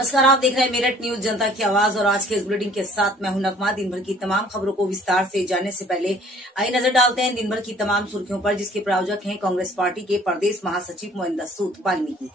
नमस्कार, आप देख रहे हैं मेरठ न्यूज जनता की आवाज और आज के इस बुलेटिन के साथ मैं हूं नगमा। दिन भर की तमाम खबरों को विस्तार से जानने से पहले आइए नजर डालते हैं दिन भर की तमाम सुर्खियों पर, जिसके प्रायोजक हैं कांग्रेस पार्टी के प्रदेश महासचिव मोहिंदर सूद वाल्मीकि,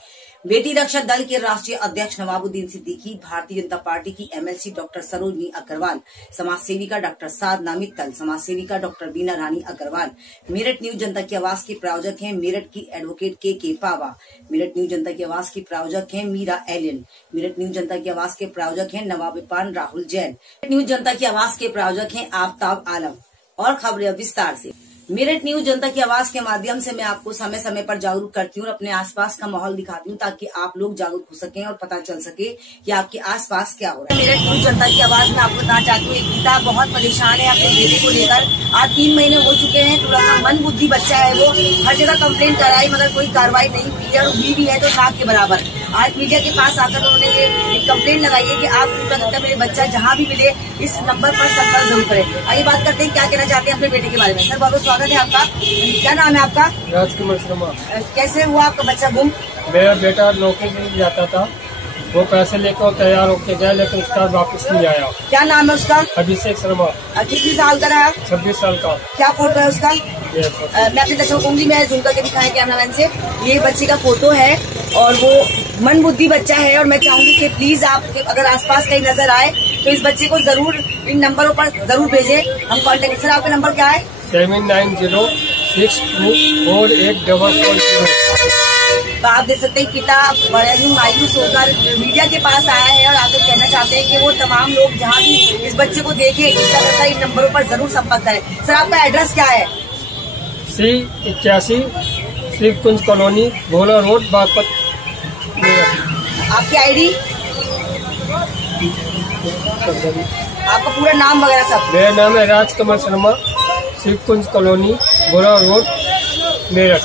बेटी रक्षा दल के राष्ट्रीय अध्यक्ष नवाबुद्दीन सिद्दीकी, भारतीय जनता पार्टी की एमएलसी डॉक्टर सरोजनी अग्रवाल, समाज सेविका डॉक्टर साधना मित्तल, समाज सेविका डॉक्टर बीना रानी अग्रवाल। मेरठ न्यूज जनता की आवाज के प्रायोजक हैं मेरठ की एडवोकेट के पावा। मेरठ न्यूज जनता की आवाज की प्रायोजक हैं मीरा एलियन। मेरठ न्यूज जनता की आवाज के प्रायोजक हैं नवाबिपान राहुल जैन। न्यूज जनता की आवाज के प्रायोजक हैं आफ्ताब आलम। और खबरें विस्तार से। मेरठ न्यूज जनता की आवाज के माध्यम से मैं आपको समय समय पर जागरूक करती हूँ और अपने आसपास का माहौल दिखाती हूँ, ताकि आप लोग जागरूक हो सकें और पता चल सके कि आपके आसपास क्या हो रहा है। मेरठ न्यूज जनता की आवाज में आपको बताना चाहती हूँ, एक पिता बहुत परेशान है अपने बेटे को लेकर। आज 3 महीने हो चुके हैं, थोड़ा सा मन बुद्धि बच्चा है, वो हर जगह कंप्लेंट कराई मगर कोई कार्रवाई नहीं हुई है और हुई भी है तो नाक के बराबर। आज मीडिया के पास आकर उन्होंने ये कंप्लेंट लगाई है कि आप मेरे बच्चा जहाँ भी मिले इस नंबर पर संपर्क जरूर करें। आइए बात करते हैं क्या कहना चाहते हैं अपने बेटे के बारे में। सर, बहुत स्वागत है आपका। क्या नाम है आपका? राजकुमार शर्मा। कैसे हुआ आपका बच्चा गुम? मेरा बेटा नौकरी के लिए जाता था, वो पैसे लेकर तैयार होकर गया लेकिन उसका वापस नहीं आया। क्या नाम है उसका? अभिषेक शर्मा। कितनी साल का रहा? 26 साल का। क्या फोटो है उसका? मैं अपने दर्शकों को कहूंगी, मैं जूम करके दिखाया कैमरामैन से, ये बच्चे का फोटो है और वो मन बुद्धि बच्चा है। और मैं चाहूंगी कि प्लीज आप अगर आसपास कहीं नजर आए तो इस बच्चे को जरूर इन नंबरों पर जरूर भेजें। हम कॉन्टेक्ट। सर, आपका नंबर क्या है? 7906241440। तो आप देख सकते हैं पिता बड़ा ही मायूस होकर मीडिया के पास आया है और आपको कहना चाहते हैं कि वो तमाम लोग जहाँ भी इस बच्चे को देखें इसका करता इन नंबरों पर जरूर संपर्क करें। सर, आपका एड्रेस क्या है? C81 शिवकुंज कॉलोनी, भोला रोड, बागपत। आपकी आईडी, आपका पूरा नाम वगैरह सब? मेरा नाम है राजकुमार शर्मा, शिवकुंज कॉलोनी, भोला रोड, मेरठ।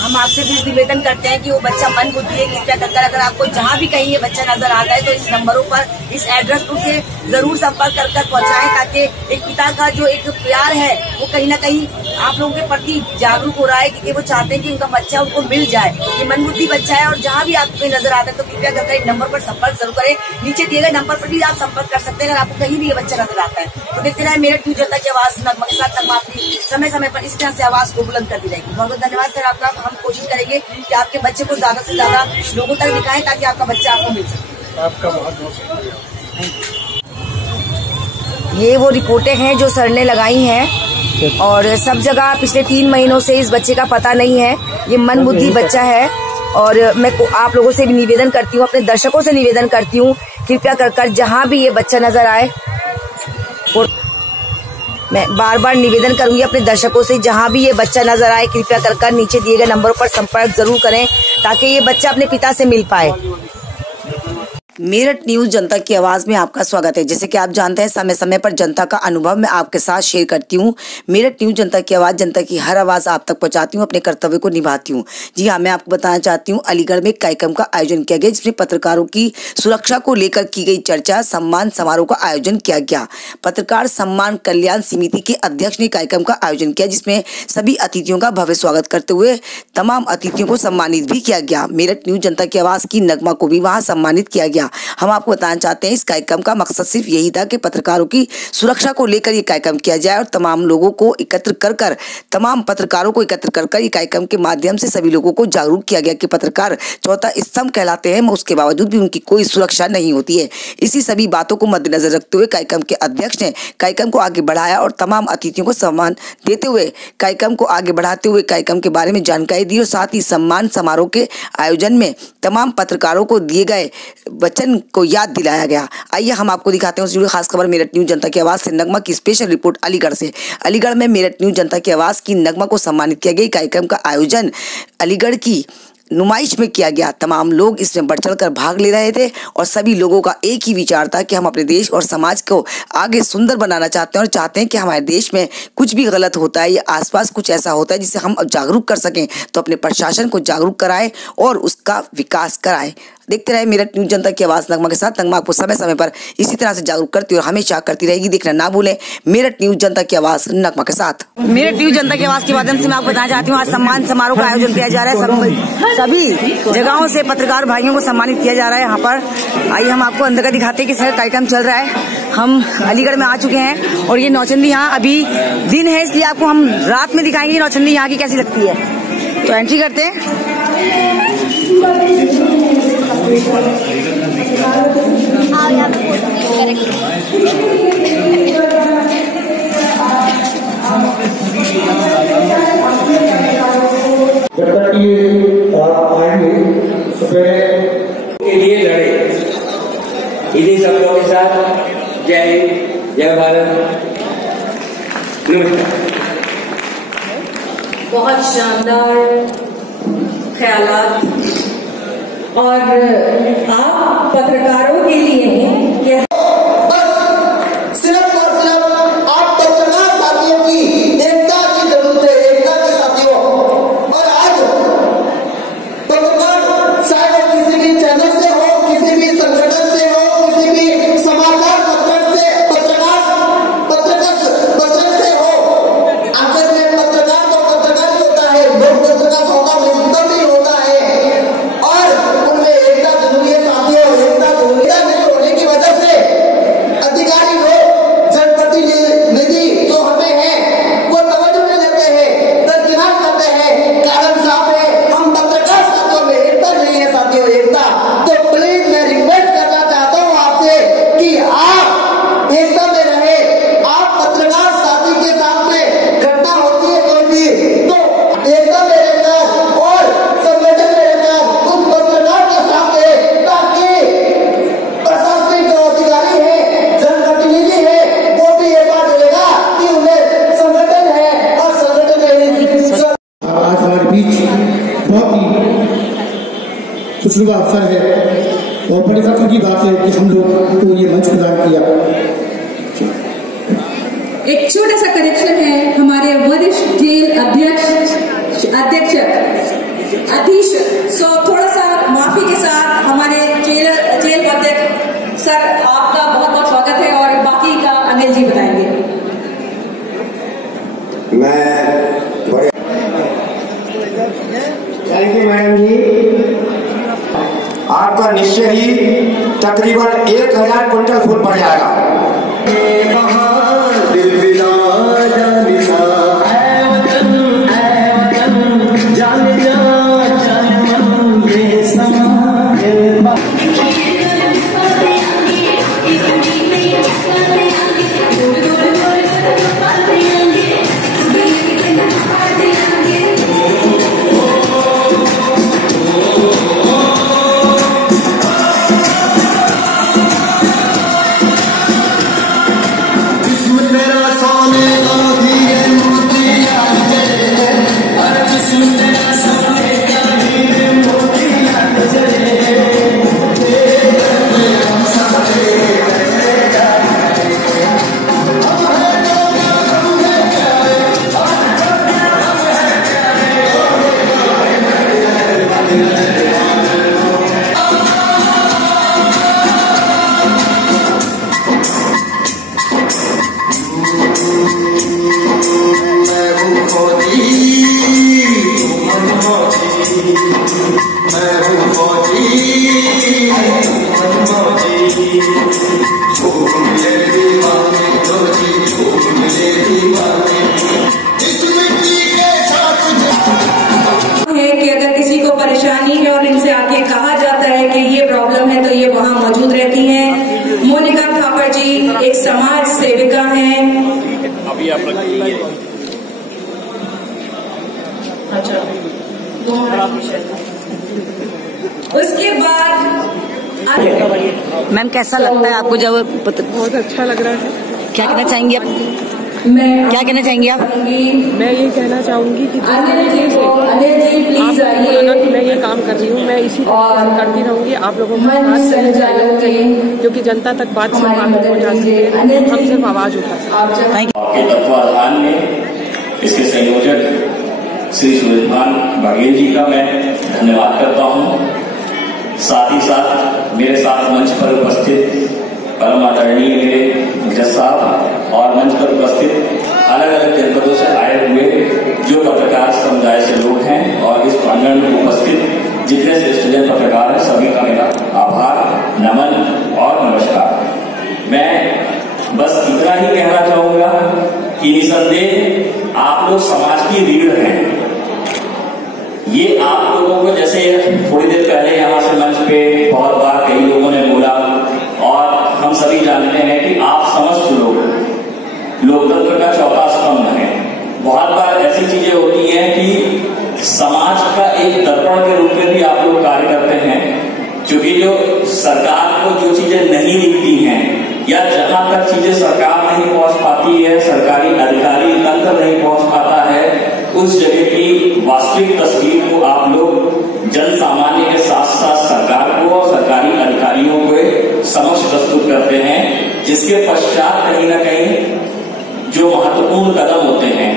हम आपसे भी निवेदन करते हैं कि वो बच्चा मन बुद्धि है, कृपया कर अगर आपको जहाँ भी कहीं ये बच्चा नजर आता है तो इस नंबरों पर, इस एड्रेस पर से जरूर संपर्क कर पहुँचाएं, ताकि एक पिता का जो एक प्यार है वो कहीं ना कहीं आप लोगों के प्रति जागरूक हो रहा है, क्योंकि वो चाहते हैं कि उनका बच्चा उनको मिल जाए। ये मन बुद्धि बच्चा है और जहाँ भी आपको कहीं नजर आता है तो कृपया कर इस नंबर पर संपर्क जरूर करें। नीचे दिए गए नंबर पर भी आप संपर्क कर सकते हैं अगर आपको कहीं भी ये बच्चा नजर आता है। तो देखते रहे मेरठ न्यूज जनता की आवाज नगमा के साथ। नगमा अपनी समय समय पर इस तरह से आवाज को बुलंद करती रहेगी। बहुत बहुत धन्यवाद सर आपका। हम कोशिश करेंगे कि आपके बच्चे को ज्यादा से ज्यादा लोगों तक दिखाएं ताकि आपका बच्चा आपको मिल सके। आपका बहुत बहुत शुक्रिया। ये वो रिपोर्टें हैं जो सर ने लगाई हैं और सब जगह पिछले 3 महीनों से इस बच्चे का पता नहीं है। ये मन बुद्धि बच्चा है और मैं आप लोगों से भी निवेदन करती हूँ, अपने दर्शकों से निवेदन करती हूँ, कृपया कर जहाँ भी ये बच्चा नजर आए, और मैं बार बार निवेदन करूंगी अपने दर्शकों से, जहां भी ये बच्चा नजर आए कृपया कर नीचे दिए गए नंबरों पर संपर्क जरूर करें ताकि ये बच्चा अपने पिता से मिल पाए। मेरठ न्यूज जनता की आवाज में आपका स्वागत है। जैसे कि आप जानते हैं, समय समय पर जनता का अनुभव मैं आपके साथ शेयर करती हूँ। मेरठ न्यूज जनता की आवाज, जनता की हर आवाज आप तक पहुंचाती हूँ, अपने कर्तव्य को निभाती हूँ। जी हाँ, मैं आपको बताना चाहती हूँ, अलीगढ़ में एक कार्यक्रम का आयोजन किया गया जिसमें पत्रकारों की सुरक्षा को लेकर की गई चर्चा, सम्मान समारोह का आयोजन किया गया। पत्रकार सम्मान कल्याण समिति के अध्यक्ष ने कार्यक्रम का आयोजन किया, जिसमें सभी अतिथियों का भव्य स्वागत करते हुए तमाम अतिथियों को सम्मानित भी किया गया। मेरठ न्यूज जनता की आवाज की नगमा को भी वहाँ सम्मानित किया गया। हम आपको बताना चाहते हैं, इस कार्यक्रम का मकसद सिर्फ यही था कि पत्रकारों की सुरक्षा को लेकर ये कार्यक्रम किया जाए और तमाम लोगों को एकत्र कर तमाम पत्रकारों को एकत्र कर ये कार्यक्रम के माध्यम से सभी लोगों को जागरूक किया गया कि पत्रकार चौथा स्तंभ कहलाते हैं, उसके बावजूद भी उनकी कोई सुरक्षा नहीं होती है। इसी सभी बातों को मद्देनजर रखते हुए कार्यक्रम के अध्यक्ष ने कार्यक्रम को आगे बढ़ाया और तमाम अतिथियों को सम्मान देते हुए कार्यक्रम को आगे बढ़ाते हुए कार्यक्रम के बारे में जानकारी दी और साथ ही सम्मान समारोह के आयोजन में तमाम पत्रकारों को दिए गए वचन को याद दिलाया गया। आइए हम आपको दिखाते हैं उस जुड़ी खास खबर। मेरठ न्यूज जनता की आवाज से नगमा की स्पेशल रिपोर्ट अलीगढ़ से। अलीगढ़ में मेरठ न्यूज जनता की आवाज की नगमा को सम्मानित किया गया। कार्यक्रम का आयोजन अलीगढ़ की नुमाइश में किया गया। तमाम लोग इसमें बढ़ चढ़ कर भाग ले रहे थे और सभी लोगों का एक ही विचार था कि हम अपने देश और समाज को आगे सुंदर बनाना चाहते हैं और चाहते हैं कि हमारे देश में कुछ भी गलत होता है या आसपास कुछ ऐसा होता है जिससे हम जागरूक कर सकें, तो अपने प्रशासन को जागरूक कराएं और उसका विकास कराएं। देखते रहे मेरठ न्यूज जनता की आवाज नगमा के साथ। नगमा आपको समय समय पर इसी तरह से जागरूक करती और हमेशा करती रहेगी। देखना ना भूलें मेरठ न्यूज जनता की आवाज नगमा के साथ। मेरठ न्यूज जनता की आवाज के माध्यम से मैं आपको बताना चाहती हूँ, आज सम्मान समारोह का आयोजन किया जा रहा है। सभी जगहों से पत्रकार भाइयों को सम्मानित किया जा रहा है। यहाँ पर आइए हम आपको अंदर का दिखाते हैं कि सर कार्यक्रम चल रहा है। हम अलीगढ़ में आ चुके हैं और ये नौचंदी यहाँ अभी दिन है, इसलिए आपको हम रात में दिखाएंगे नौचंदी यहाँ की कैसी लगती है। तो एंट्री करते हैं। के लिए लड़े, इन्हीं शब्दों के साथ जय हिंद, जय भारत, नमस्कार। बहुत शानदार ख्यालात और आप पत्रकारों के लिए हैं कि सिर्फ और सिर्फ आप पत्रकार साथियों की एकता की जरूरत है, एकता के साथियों। और आज पत्रकार चाहे किसी भी चैनल से हो, किसी भी संगठन से हो, किसी भी समाचार पत्र से हो, आखिर में पत्रकार तो पत्रकार ही होता है, लोग पत्रकार होगा नहीं होता है। और उनमें एकता जरूरी है साथियों, एकता जरूरी नहीं होने की वजह से अधिकारी लोग जनप्रतिनिधि जो हमें है वो तवज्जो नहीं देते हैं, दरकिनार करते हैं। कारण साहब है, हम पत्रकार साथियों में एकता नहीं है साथियों, एकता। तो प्लीज मैं रिक्वेस्ट करना चाहता हूँ आपसे कि आप एकता में रहे। आप पत्रकार साथी के साथ में घटना होती है कोई भी, तो एकता में रहकर और संगठन में रहकर उस पत्रकार के साथ है, ताकि प्रशासनिक जो अधिकारी है, जनप्रतिनिधि है, वो भी ये बात देगा कि उन्हें संगठन है और संगठन में आज हमारे बीच बहुत ही खुशनुमा अवसर है और बड़े फख्र की बात है कि हम लोग को ये मंच प्रदान किया। एक छोटा सा करेक्शन है, हमारे वरिष्ठ जेल अधीश सो थोड़ा सा माफी के साथ हमारे जेल अध्यक्ष सर, आपका बहुत बहुत स्वागत है और बाकी का अनिल जी बताएंगे। थैंक यू मैडम जी। आपका निश्चय ही तकरीबन 1000 क्विंटल फूल पड़ जाएगा। एक समाज सेविका हैं। अभी आप अच्छा, उसके बाद मैम कैसा लगता है आपको जब बहुत अच्छा लग रहा है। क्या कहना चाहेंगी आप? क्या कहना चाहेंगी आप? मैं ये कहना चाहूंगी कि आप लोगों कि मैं ये काम कर रही हूँ, मैं इसी तरह करती रहूंगी। आप लोगों को सहयोग चाहिए क्योंकि जनता तक बात से बात पहुँचा सके, हम सिर्फ आवाज उठा सकते। आपके तत्वाधान में इसके संयोजक श्री सुरेशभान बघेल जी का मैं धन्यवाद करता हूँ। साथ ही साथ मेरे साथ मंच पर उपस्थित परम आदरणीय मेरे जज साहब और मंच पर उपस्थित अलग अलग जनपदों से आए हुए जो पत्रकार समुदाय से लोग हैं और इस प्रांगण में उपस्थित जितने से स्टूडेंट पत्रकार हैं, सभी का मेरा आभार, नमन और नमस्कार। मैं बस इतना ही कहना चाहूंगा कि निसंदेह आप लोग समाज की रीढ़ हैं। ये आप लोगों को, जैसे थोड़ी देर पहले यहाँ से मंच पे बहुत बार कई लोगों ने बोला और हम सभी जानते हैं कि आप समस्त लोग लोकतंत्र का चौथा स्तंभ है। बहुत बार ऐसी चीजें होती हैं कि समाज का एक दर्पण के रूप में भी आप लोग कार्य करते हैं, क्योंकि जो सरकार को जो चीजें नहीं दिखती हैं या जहां तक चीजें सरकार नहीं पहुंच पाती है, सरकारी अधिकारी तंत्र नहीं पहुंच पाता है, उस जगह की वास्तविक तस्वीर को आप लोग जन सामान्य के साथ साथ सरकार को और सरकारी अधिकारियों को समक्ष प्रस्तुत करते हैं, जिसके पश्चात कहीं ना कहीं जो महत्वपूर्ण कदम होते हैं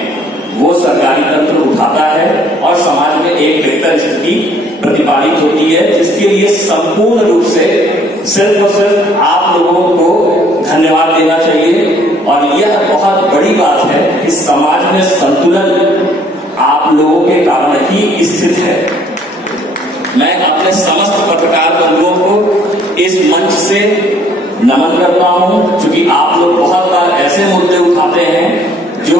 वो सरकारी तंत्र उठाता है और समाज में एक बेहतर स्थिति प्रतिपादित होती है, जिसके लिए संपूर्ण रूप से सिर्फ और सिर्फ आप लोगों को धन्यवाद देना चाहिए। और यह बहुत बड़ी बात है कि समाज में संतुलन आप लोगों के कारण ही स्थित है। मैं अपने समस्त पत्रकार बंधुओं को इस मंच से नमन करता हूं, क्योंकि आप लोग बहुत बार ऐसे मुद्दे उठाते हैं जो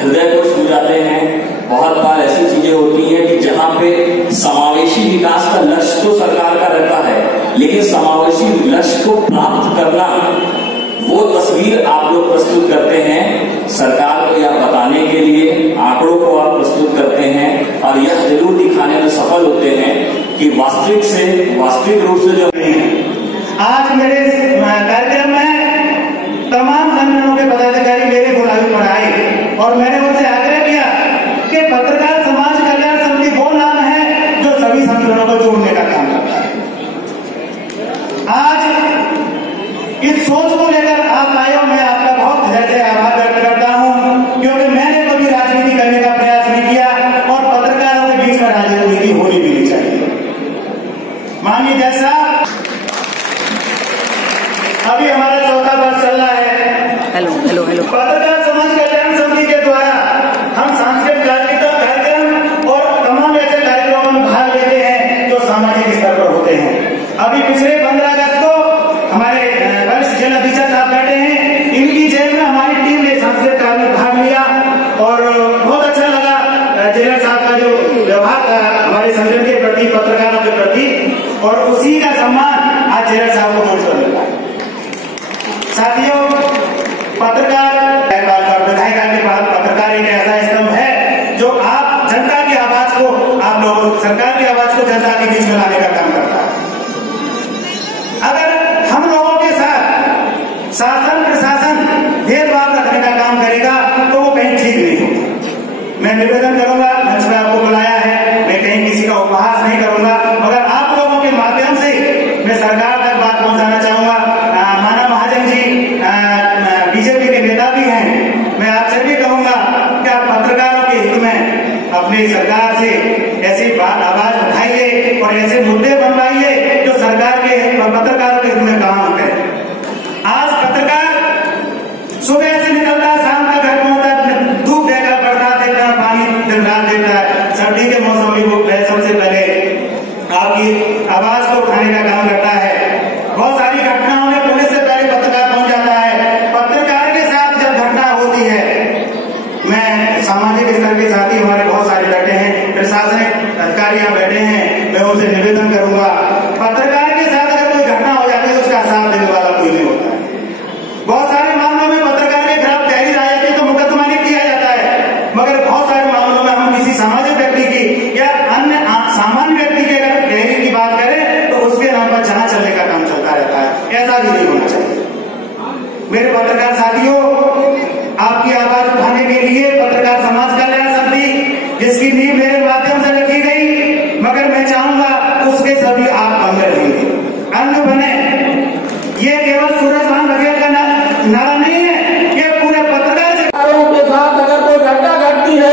हृदय को छू जाते हैं। बहुत बार ऐसी चीजें होती हैं कि जहां पे समावेशी विकास का लक्ष्य तो सरकार का रहता है, लेकिन समावेशी लक्ष्य को प्राप्त करना वो तस्वीर आप लोग प्रस्तुत करते हैं सरकार को यह बताने के लिए, आंकड़ों को आप प्रस्तुत करते हैं और यह जरूर दिखाने में सफल होते हैं कि वास्तविक रूप से जो आज मेरे कार्यक्रम में तमाम संगठनों के पदाधिकारी मेरे बुलावे पर आए और मैंने उनसे आग्रह किया कि पत्रकार समाज कल्याण समिति वो नाम है जो सभी संगठनों को जोड़ने का काम करता है। आज इस सोच को लेकर आप आए हो, मैं आपका बहुत हृदय से आभार व्यक्त करता हूं, क्योंकि मैंने कभी राजनीति करने का प्रयास नहीं किया और पत्रकारों के बीच में राजनीति होनी भी नहीं चाहिए। माननीय जज साहब, अभी हमारा चौथा वर्ष चल रहा है। हेलो। पत्रकार समाज कल्याण समिति के द्वारा हम सांस्कृतिक कार्यक्रम और तमाम ऐसे कार्यक्रमों में भाग लेते हैं जो सामाजिक स्तर पर होते हैं। अभी पिछले 15 अगस्त को हमारे वरिष्ठ जेल अधीक्षक साहब बैठे हैं, इनकी जेल में हमारी टीम ने सांस्कृतिक कार्य में भाग लिया और बहुत अच्छा लगा जेलर साहब का जो व्यवहार था हमारे संगठन के प्रति, पत्रकारों के प्रति, और उसी का सम्मान आज जेलर साहब को मंच पर मिला है। साथियों, पत्रकार विधायिका के बाद पत्रकार एक ऐसा स्तंभ है जो आप जनता की आवाज को, आप लोगों सरकार की आवाज को जनता के बीच में लाने का काम करता है। अगर हम लोगों के साथ शासन प्रशासन भेदभाव रखने का काम करेगा तो वो कहीं ठीक नहीं होगा। मैं निवेदन करूंगा, मंच में आपको बुलाया है, मैं कहीं किसी का उपहास नहीं करूंगा, मगर आप लोगों के माध्यम से मैं सरकार तक बात पहुंचाना चाहूंगा। माना महाजन जी बीजेपी के नेता भी हैं, मैं आपसे भी कहूंगा कि आप पत्रकारों के हित में अपनी सरकार से ऐसी आवाज उठाइए और ऐसे मुद्दे बनवाइए जो सरकार के पत्रकारों के हित में काम करें। आज पत्रकार सुबह से निकलता है, शाम तक घर पहुंचता, धूप देता, बरसात देता, पानी दिन रात देता है, सर्दी के मौसम में वो सबसे पहले आपकी आवाज को उठाने का काम करता है। बहुत सारी घटनाओं में पुलिस से पहले पत्रकार पहुंच जाता है। पत्रकार के साथ जब घटना होती है, मैं सामाजिक स्तर के साथी हमारे बहुत सारे बैठे हैं, प्रशासनिक अधिकारी यहाँ बैठे हैं, मैं उनसे निवेदन करूंगा, पत्रकार के साथ अगर कोई घटना हो जाती है तो उसका साथ देने वाला कोई नहीं होता है। बहुत सारे मामलों में पत्रकार के खिलाफ तहरीर आ जाती है तो मुकदमा नहीं किया जाता है, मगर बहुत सारे मामलों में हम किसी सामाजिक व्यक्ति की या अन्य सामान्य व्यक्ति की अगर तहरीर की बात करें तो उसके नाम पर जहां चलने का काम चलता रहता है। ऐसा भी नहीं होना चाहिए। मेरे पत्रकार साथियों, आपकी आवाज उठाने के लिए पत्रकार समाज कल्याण समिति, जिसकी नींव मेरे माध्यम से रखी गई, मगर मैं चाहूंगा उसके सभी आप अंग रहेंगे, अंग बने। ये केवल सूरजभान बघेल का नारा नहीं है, ये पूरे पत्रकारों के साथ अगर कोई घटना घटती है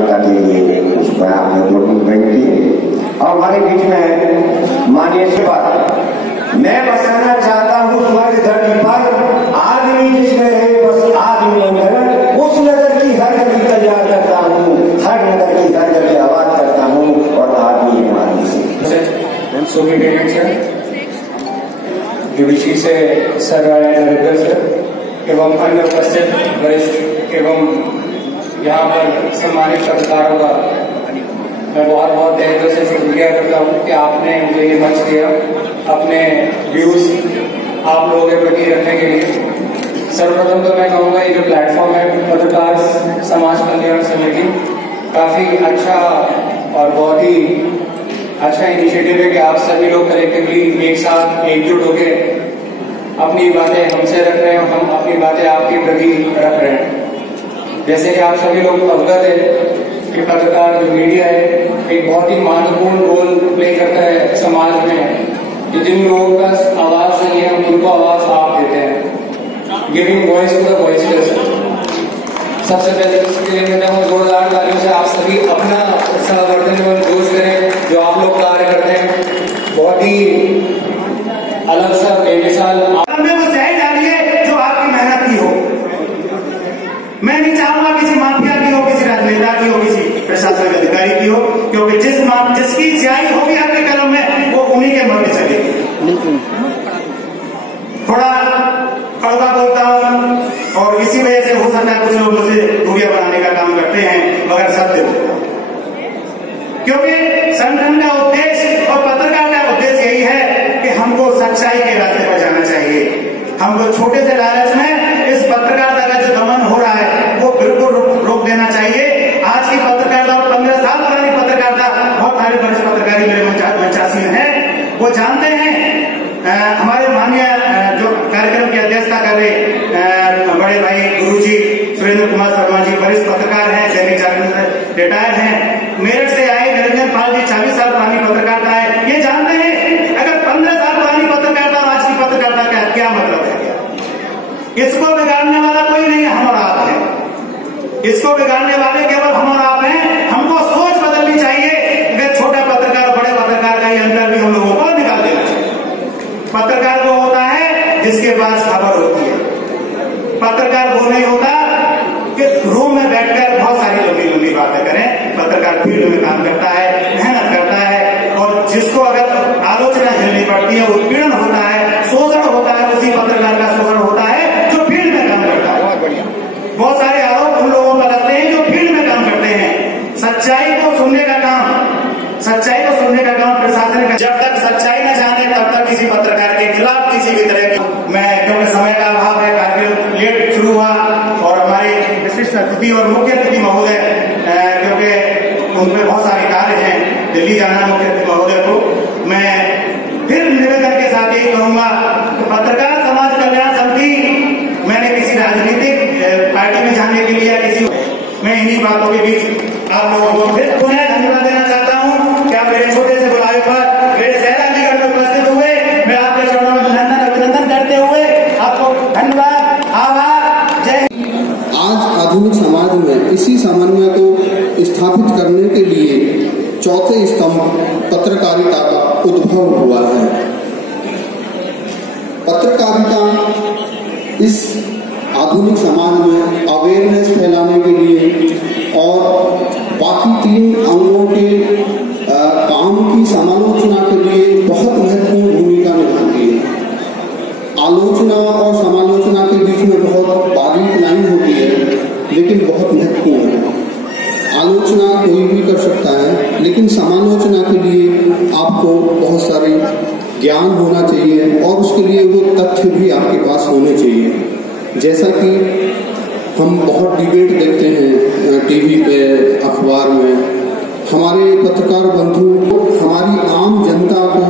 पत्रकारिता के लिए उसमें आपने 2 बैठ की। और हमारे बीच में माननीय सभा, मैं बसाना चाहता हूँ स्वर्ग धरती पर आदमी जिसमें रहे बस आदमी नगर, उस नगर की हर जगह तैयार करता हूँ, हर नगर की हर जगह आबाद करता हूँ और आदमी जुडिशरी से सर नरेंद्र सर एवं अन्य उपस्थित वरिष्ठ एवं यहाँ पर सम्मानित पत्रकारों का मैं बहुत बहुत तहे दिल से शुक्रिया करता हूँ कि आपने मुझे ये मंच दिया अपने व्यूज आप लोगों के प्रति रखने के लिए। सर्वप्रथम तो मैं कहूँगा ये जो प्लेटफॉर्म है पत्रकार समाज कल्याण समिति, काफी अच्छा और बहुत ही अच्छा इनिशिएटिव है कि आप सभी लोग कलेक्टिवली एक साथ एकजुट होकर अपनी बातें हमसे रख रहे हैं, हम अपनी बातें आपके प्रति रख रहे हैं। जैसे कि आप सभी लोग अवगत है कि पत्रकार जो मीडिया है एक बहुत ही महत्वपूर्ण रोल प्ले करता है समाज में, कि जिन लोगों का आवाज नहीं है उनको आवाज आप देते हैं, giving voice to the voiceless. सबसे पहले इसके लिए मैं कहूँ जोरदार तालियों से आप सभी अपना समर्थन एवं जोश करें जो आप लोग कार्य करते हैं, बहुत ही अलग सा बेमिसाल में वो सही डालिए जो आपकी मेहनत की हो। मैं नहीं चाहूंगा किसी माफिया की हो, किसी राजनेता की हो, किसी प्रशासनिक अधिकारी की हो, क्योंकि जिसकी स्याही होगी आपके कलम में वो उन्हीं के मन में चलेगी। थोड़ा कड़वा बोलता हूं और इसी वजह से हो सकता है कुछ लोग मुझे दूरिया बनाने का काम करते हैं, मगर सत्य बोलता हूं, क्योंकि संगठन का उद्देश्य और पत्रकार का उद्देश्य यही है कि हमको सच्चाई के रास्ते पर जाना चाहिए। हमको छोटे से लालच में इस पत्रकारिता का जो दमन हो रहा है वो बिल्कुल रोक देना चाहिए। आज की पत्रकारिता और 15 साल पुरानी पत्रकारिता, बहुत सारे वरिष्ठ पत्रकारी मेरे मंचासी हैं, वो जानते हैं। हमारे माननीय जो कार्यक्रम की अध्यक्षता कर रहे बड़े भाई गुरुजी सुरेंद्र कुमार शर्मा जी वरिष्ठ पत्रकार हैं, दैनिक जागरण से रिटायर हैं, मेरठ से आए निरंजन पाल जी 40 साल पुरानी पत्रकारिता है, ये जानते हैं अगर 15 साल पुरानी पत्रकारिता और आज की पत्रकारिता का क्या मतलब है। इसको बिगाड़ने वाला कोई नहीं है, हम और आप हैं। इसको बिगाड़ने वाले केवल हम और आप हैं। हमको सोच बदलनी चाहिए। अगर छोटा पत्रकार और बड़े पत्रकार का ये अंतर भी हम लोगों को निकाल देना चाहिए। पत्रकार वो होता है जिसके पास खबर होती है। पत्रकार वो नहीं होता कि रूम में बैठकर बहुत सारी लंबी लंबी बातें करें। पत्रकार फील्ड में काम करता है, मेहनत करता है, और जिसको अगर आलोचना झेलनी पड़ती है, उत्पीड़न होता है, शोषण होता है, उसी पत्रकार का शोषण होता है जो फील्ड में काम करता है। बहुत सारे आरोप उन लोगों पर लगते हैं जो फील्ड में काम करते हैं। सच्चाई को सुनने का काम प्रशासन का। जब तक सच्चाई न जाने तब तक किसी पत्रकार के खिलाफ किसी भी तरह की मैं, क्योंकि समय का अभाव है, कार्यक्रम लेट शुरू हुआ और हमारे विशिष्ट अतिथि और मुख्य अतिथि महोदय, क्योंकि उनमें बहुत सारे कार्य हैं, दिल्ली जाना मुख्य अतिथि महोदय को मैं फिर निवेदन के साथ यही कहूंगा कि पत्रकार समाज कल्याण समिति मैंने किसी राजनीतिक पार्टी में जाने के लिए किसी, मैं इन्हीं बातों के बीच आप लोगों को फिर पुनः धन्यवाद देना चाहता हूँ कि आप मेरे छोटे से बुलावे पर मेरे शहर अलीगढ़ में उपस्थित हुए। मैं आपके चरणों में अभिनंदन करते हुए आपको धन्यवाद, आभार, जय। आज आधुनिक समाज में इसी समन्वय को स्थापित करने के लिए चौथे स्तंभ पत्रकारिता का उद्भव हुआ है। पत्रकारिता इस आधुनिक समाज में अवेयरनेस फैलाने के लिए और बाकी 3 अंगों के काम की समालोचना के लिए बहुत महत्वपूर्ण भूमिका निभाती है। आलोचना और समालोचना के बीच में बहुत बारीक लाइन होती है, लेकिन बहुत महत्वपूर्ण है। आलोचना कोई भी कर सकता है, लेकिन समालोचना के लिए आपको बहुत सारे ज्ञान होना चाहिए और उसके लिए वो तथ्य भी आपके पास होने चाहिए। जैसा कि हम बहुत डिबेट देखते हैं टीवी पे, अखबार में, हमारे पत्रकार बंधु हमारी आम जनता को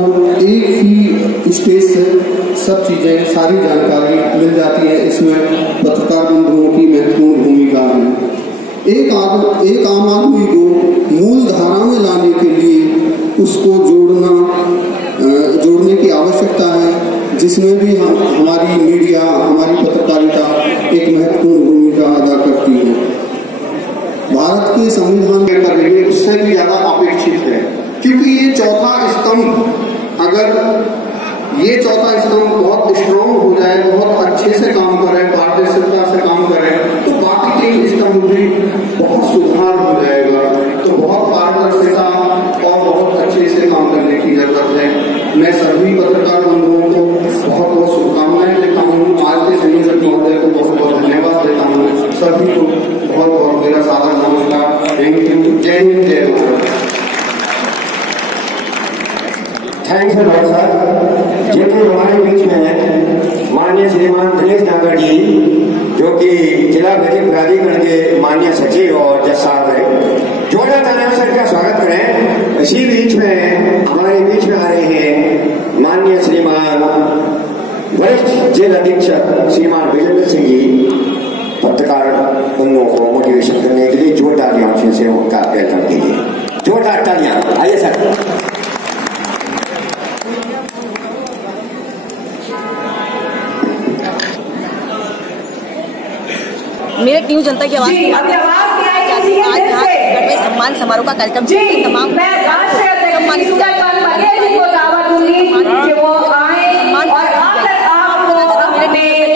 एक ही स्टेज से सब चीजें, सारी जानकारी मिल जाती है। इसमें पत्रकार बंधुओं की महत्वपूर्ण भूमिका है। एक आम आदमी को मूल धारा में लाने के लिए उसको जोड़ने की आवश्यकता है, जिसमें भी हमारी मीडिया, हमारी पत्रकारिता एक महत्वपूर्ण भूमिका अदा करती है। भारत के संविधान अगर ये चौथा स्तंभ बहुत स्ट्रांग हो जाए, बहुत अच्छे से काम करे, पारदर्शिता से काम करे, तो बाकी 3 स्तंभ भी बहुत सुधार हो जाएगा। तो बहुत पारदर्शिता और बहुत अच्छे से काम करने की जरूरत है। मैं सभी पत्रकार बंधुओं को बहुत बहुत शुभकामनाएं देता हूँ। आज के संयोजक महोदय को बहुत बहुत धन्यवाद देता हूँ। सभी को बहुत बहुत मेरा सादर नमस्कार। Thank you. जय हिंद, जय भारत। Thanks lot sir. जो कि हमारे बीच में माननीय श्रीमान दिनेश नागर जी, जो कि जिला विधिक प्राधिकरण के माननीय सचिव और जज साहब है, जोरदार तालियों से इनका स्वागत करें। इसी बीच में हमारे बीच में आ रहे हैं माननीय श्रीमान वरिष्ठ जेल अधीक्षक श्रीमान विजेंद्र सिंह जी, पत्रकार बंधुओं को मोटिवेशन करने के लिए जोरदार तालियों से उनका वेलकम कीजिए। जोरदार तालियां। आइए सर। मेरठ न्यूज जनता की आवाज आज यहाँ गढ़वे सम्मान समारोह का कार्यक्रम तमाम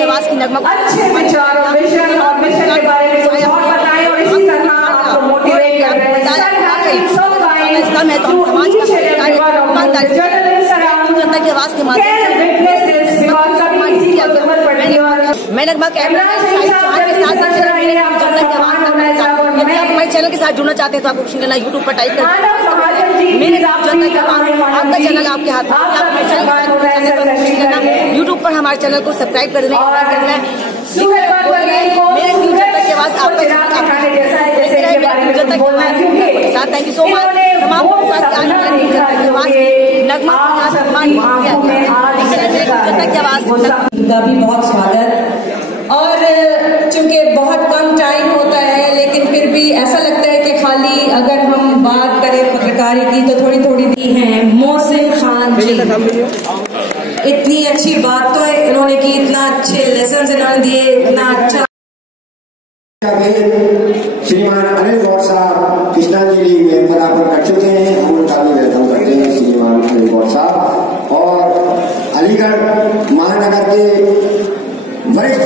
आवाज की नगमा है तो हम समाज जनता की आवाज के माध्यम मैं नगमा कैमरा हमारे चैनल के साथ जुड़ना चाहते हैं तो आपको कुछ करना, यूट्यूब पर टाइप कर मेरे जनता की आवाज, आपका चैनल आपके हाथ में। आप हमारे चैनल के साथ जुड़ना चाहते हैं तो कुछ करना, यूट्यूब पर हमारे चैनल को सब्सक्राइब कर देना, मेरे न्यूज जनता की आवाज आपका जनता की आवाज साथ। Thank you so much. तमाम नगमा सम्मान जनता की आवाज का भी बहुत स्वागत। और चूंकि बहुत कम टाइम होता है, लेकिन फिर भी ऐसा लगता है कि खाली अगर हम बात करें पत्रकारी की तो थोड़ी थोड़ी दी है। मोहसिन खान जी, इतनी अच्छी बात तो इन्होंने की, इतना अच्छे लेसन इन्होंने दिए, इतना अच्छा। श्रीमान अनिल गौर साहब कृष्णा जी पदार्पण कर चुके हैं, हम उनका भी वेलकम करते हैं श्रीमान अनिल गौर साहब। और अलीगढ़ महानगर के वरिष्ठ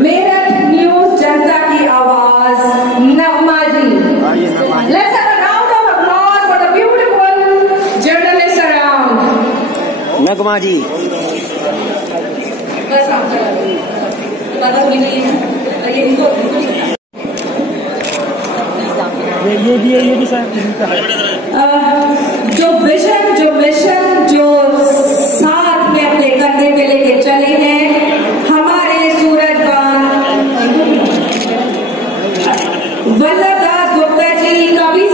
मेरठ न्यूज जनता की आवाज नगमा जी। Let's have a round of applause for the beautiful journalists around. नगमा जी। ये भी सर जो विजन, जो मिशन, जो साथ में अपने कंधे पे लेके चले हैं हमारे सूरजबान वल्लभदास गुप्ता जी, कवि